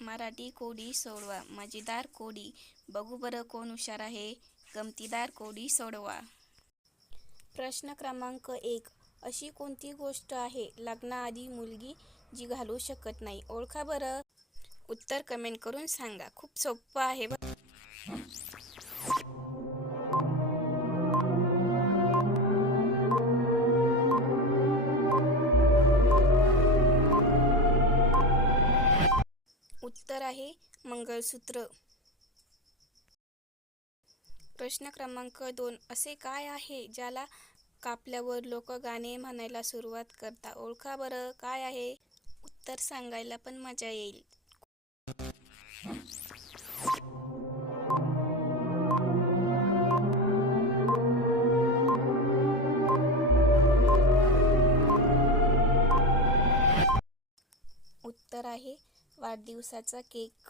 मराठी कोडी सोडवा. मजेदार कोडी. बघू बरं कोण हुशार आहे. गमतीदार कोडी सोडवा. प्रश्न क्रमांक 1. अशी कोणती गोष्ट आहे लग्नाआधी मुलगी जी घालू शकत नाही? ओळखा बरं. उत्तर कमेंट करून सांगा. खूप सोपं आहे बरं. उत्तर आहे मंगळसूत्र. प्रश्न क्रमांक 2. असे काय आहे ज्याला कापल्यावर लोक गाणे म्हणायला सुरुवात करतात? ओळखा बरं. काय आहे? उत्तर सांगायला पण मजा येईल. उत्तर आहे वाढदिवसाचा केक.